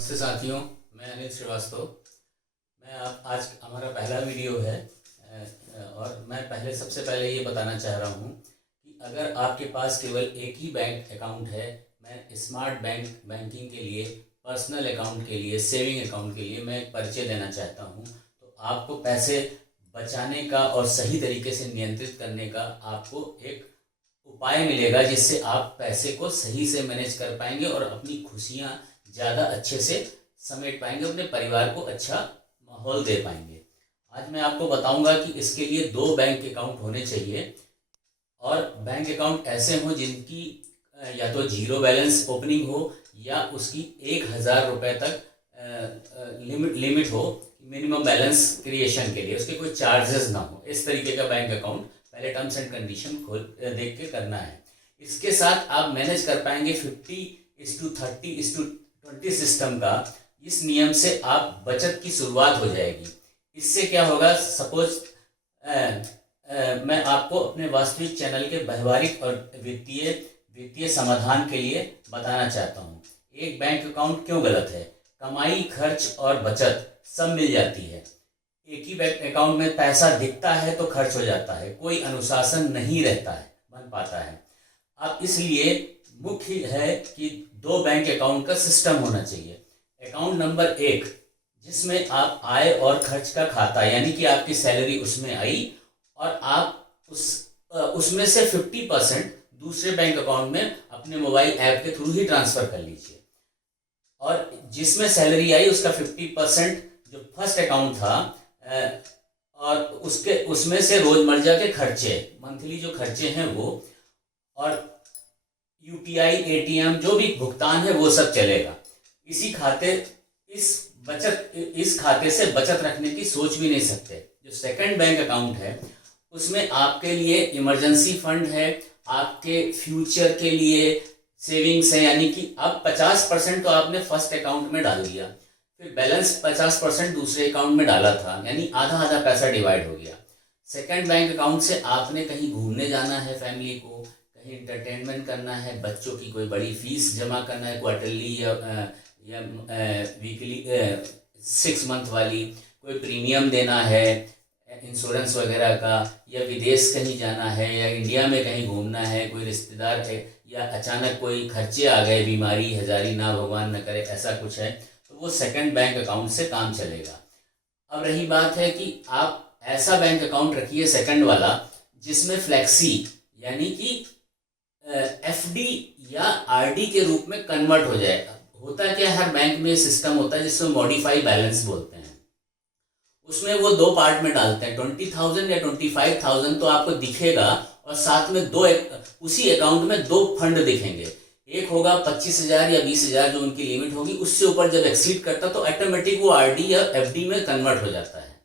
नमस्ते साथियों, मैं अनिल श्रीवास्तव। मैं आप आज हमारा पहला वीडियो है और मैं सबसे पहले ये बताना चाह रहा हूँ कि अगर आपके पास केवल एक ही बैंक अकाउंट है, मैं स्मार्ट बैंकिंग के लिए, पर्सनल अकाउंट के लिए, सेविंग अकाउंट के लिए मैं एक परिचय देना चाहता हूँ। तो आपको पैसे बचाने का और सही तरीके से नियंत्रित करने का आपको एक उपाय मिलेगा, जिससे आप पैसे को सही से मैनेज कर पाएंगे और अपनी खुशियाँ ज़्यादा अच्छे से समेट पाएंगे, अपने परिवार को अच्छा माहौल दे पाएंगे। आज मैं आपको बताऊंगा कि इसके लिए 2 बैंक अकाउंट होने चाहिए और बैंक अकाउंट ऐसे हों जिनकी या तो जीरो बैलेंस ओपनिंग हो या उसकी 1,000 रुपये तक लिमिट हो, मिनिमम बैलेंस क्रिएशन के लिए उसके कोई चार्जेस ना हो। इस तरीके का बैंक अकाउंट पहले टर्म्स एंड कंडीशन खोल देख के करना है। इसके साथ आप मैनेज कर पाएंगे 50:30:20 सिस्टम का। इस नियम से आप बचत की शुरुआत हो जाएगी। इससे क्या होगा, सपोज मैं आपको अपने वास्तविक चैनल के व्यवहारिक और वित्तीय समाधान के लिए बताना चाहता हूँ। एक बैंक अकाउंट क्यों गलत है? कमाई, खर्च और बचत सब मिल जाती है। एक ही बैंक अकाउंट में पैसा दिखता है तो खर्च हो जाता है, कोई अनुशासन नहीं रहता है, बन पाता है। अब इसलिए मुख्य है कि 2 बैंक अकाउंट का सिस्टम होना चाहिए। अकाउंट नंबर 1, जिसमें आप आय और खर्च का खाता, यानी कि आपकी सैलरी उसमें आई और आप उसमें से 50% दूसरे बैंक अकाउंट में अपने मोबाइल ऐप के थ्रू ही ट्रांसफर कर लीजिए। और जिसमें सैलरी आई उसका 50% जो फर्स्ट अकाउंट था और उसमें से रोजमर्रा के खर्चे, मंथली जो खर्चे हैं वो, और यूपीआई, एटीएम, जो भी भुगतान है वो सब चलेगा। इस खाते से बचत रखने की सोच भी नहीं सकते। जो सेकंड बैंक अकाउंट है उसमें आपके लिए इमरजेंसी फंड है, आपके फ्यूचर के लिए सेविंग्स है, यानी कि अब 50% तो आपने फर्स्ट अकाउंट में डाल दिया, फिर बैलेंस 50% दूसरे अकाउंट में डाला था, यानी आधा आधा पैसा डिवाइड हो गया। सेकंड बैंक अकाउंट से आपने कहीं घूमने जाना है, फैमिली को कहीं इंटरटेनमेंट करना है, बच्चों की कोई बड़ी फीस जमा करना है, क्वार्टरली या वीकली 6 मंथ वाली, कोई प्रीमियम देना है इंश्योरेंस वगैरह का, या विदेश कहीं जाना है, या इंडिया में कहीं घूमना है, कोई रिश्तेदार है, या अचानक कोई खर्चे आ गए, बीमारी हजारी ना भगवान न करे, ऐसा कुछ है, तो वो सेकंड बैंक अकाउंट से काम चलेगा। अब रही बात है कि आप ऐसा बैंक अकाउंट रखिए सेकंड वाला जिसमें फ्लेक्सी, यानी कि एफडी या आरडी के रूप में कन्वर्ट हो जाएगा। होता क्या, हर बैंक में सिस्टम होता है जिसमें मॉडिफाई बैलेंस बोलते हैं। उसमें वो 2 पार्ट में डालते हैं, 20,000 या 25,000 तो आपको दिखेगा और साथ में उसी अकाउंट में 2 फंड दिखेंगे। एक होगा 25,000 या 20,000 जो उनकी लिमिट होगी, उससे ऊपर जब एक्सीड करता तो ऑटोमेटिक वो आरडी या एफडी में कन्वर्ट हो जाता है।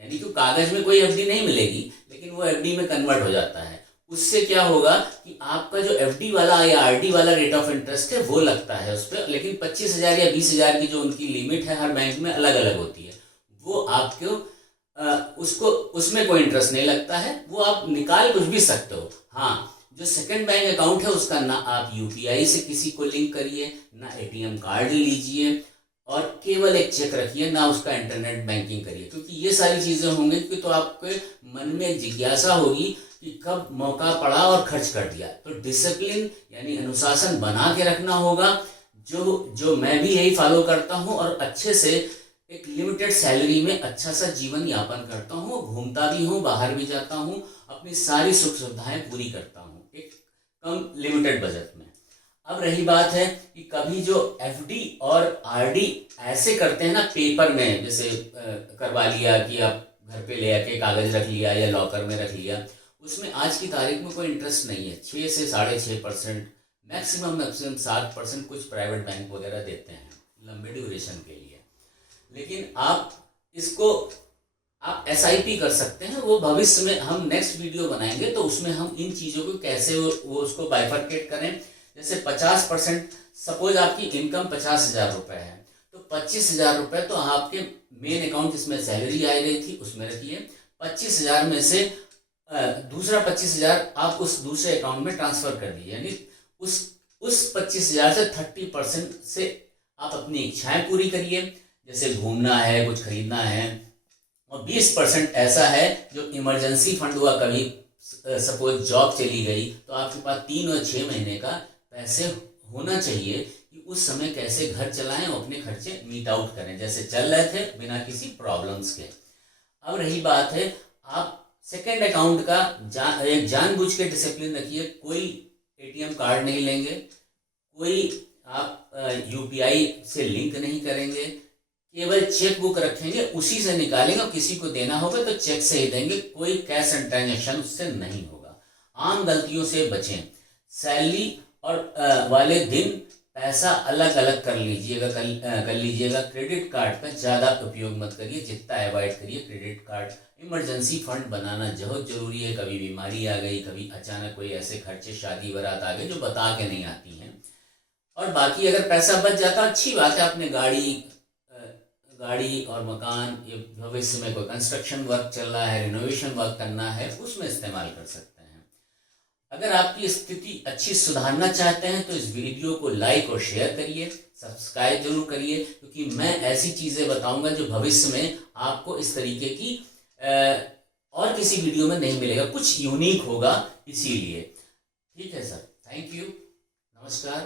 यानी कि कागज में कोई एफडी नहीं मिलेगी, लेकिन वो एफडी में कन्वर्ट हो जाता है। उससे क्या होगा कि आपका जो एफडी वाला या आरडी वाला रेट ऑफ इंटरेस्ट है वो लगता है उस पर, लेकिन 25,000 या 20,000 की जो उनकी लिमिट है हर बैंक में अलग अलग होती है, वो आपको उसको उसमें कोई इंटरेस्ट नहीं लगता है, वो आप निकाल कुछ भी सकते हो। हाँ, जो सेकंड बैंक अकाउंट है उसका ना आप यूपीआई से किसी को लिंक करिए, ना एटीएम कार्ड लीजिए, और केवल एक चेक रखिए, ना उसका इंटरनेट बैंकिंग करिए, क्योंकि ये सारी चीज़ें होंगी कि तो आपके मन में जिज्ञासा होगी कि कब मौका पड़ा और खर्च कर दिया। तो डिसिप्लिन यानी अनुशासन बना के रखना होगा, जो मैं भी यही फॉलो करता हूँ, और अच्छे से एक लिमिटेड सैलरी में अच्छा सा जीवन यापन करता हूँ, घूमता भी हूँ, बाहर भी जाता हूँ, अपनी सारी सुख सुविधाएं पूरी करता हूँ एक कम लिमिटेड बजट में। अब रही बात है कि कभी जो एफडी और आरडी ऐसे करते हैं ना पेपर में, जैसे करवा लिया कि आप घर पे ले आके कागज रख लिया या लॉकर में रख लिया, उसमें आज की तारीख में कोई इंटरेस्ट नहीं है। 6 से 6.5%, मैक्सिमम 7% कुछ प्राइवेट बैंक वगैरह देते हैं लंबे ड्यूरेशन के लिए। लेकिन आप एसआईपी कर सकते हैं, वो भविष्य में हम नेक्स्ट वीडियो बनाएंगे तो उसमें हम इन चीज़ों को कैसे वो उसको बाइफरकेट करें। जैसे 50%, सपोज आपकी इनकम 50,000 रुपये है तो 25,000 रुपये तो आपके मेन अकाउंट जिसमें सैलरी आ रही थी उसमें रखिए, 25,000 में से दूसरा 25,000 आप उस दूसरे अकाउंट में ट्रांसफर कर दीजिए, यानी उस 25,000 से 30% से आप अपनी इच्छाएं पूरी करिए, जैसे घूमना है, कुछ खरीदना है, और 20% ऐसा है जो इमरजेंसी फंड हुआ, कभी सपोज जॉब चली गई तो आपके पास 3 और 6 महीने का पैसे होना चाहिए कि उस समय कैसे घर चलाएं और अपने खर्चे मीट आउट करें, जैसे चल रहे थे बिना किसी प्रॉब्लम्स के। अब रही बात है, आप सेकेंड अकाउंट का एक जानबूझ के डिसिप्लिन रखिए। कोई एटीएम कार्ड नहीं लेंगे, कोई आप यूपीआई से लिंक नहीं करेंगे, केवल चेक बुक रखेंगे, उसी से निकालेंगे, और किसी को देना होगा तो चेक से ही देंगे, कोई कैश एंड ट्रांजेक्शन उससे नहीं होगा। आम गलतियों से बचें। सैलरी और वाले दिन पैसा अलग अलग कर लीजिएगा। क्रेडिट कार्ड का ज़्यादा उपयोग मत करिए, जितना अवॉइड करिए क्रेडिट कार्ड। इमरजेंसी फंड बनाना बहुत ज़रूरी है, कभी बीमारी आ गई, कभी अचानक कोई ऐसे खर्चे, शादी बारात आ गए जो बता के नहीं आती हैं। और बाकी अगर पैसा बच जाता अच्छी बात है, अपने गाड़ी और मकान, ये भविष्य में कोई कंस्ट्रक्शन वर्क चल रहा है, रिनोवेशन वर्क करना है, उसमें इस्तेमाल कर सकते हैं। अगर आपकी स्थिति अच्छी सुधारना चाहते हैं तो इस वीडियो को लाइक और शेयर करिए, सब्सक्राइब जरूर करिए, क्योंकि मैं ऐसी चीज़ें बताऊंगा जो भविष्य में आपको इस तरीके की और किसी वीडियो में नहीं मिलेगा, कुछ यूनिक होगा, इसीलिए। ठीक है सर, थैंक यू, नमस्कार।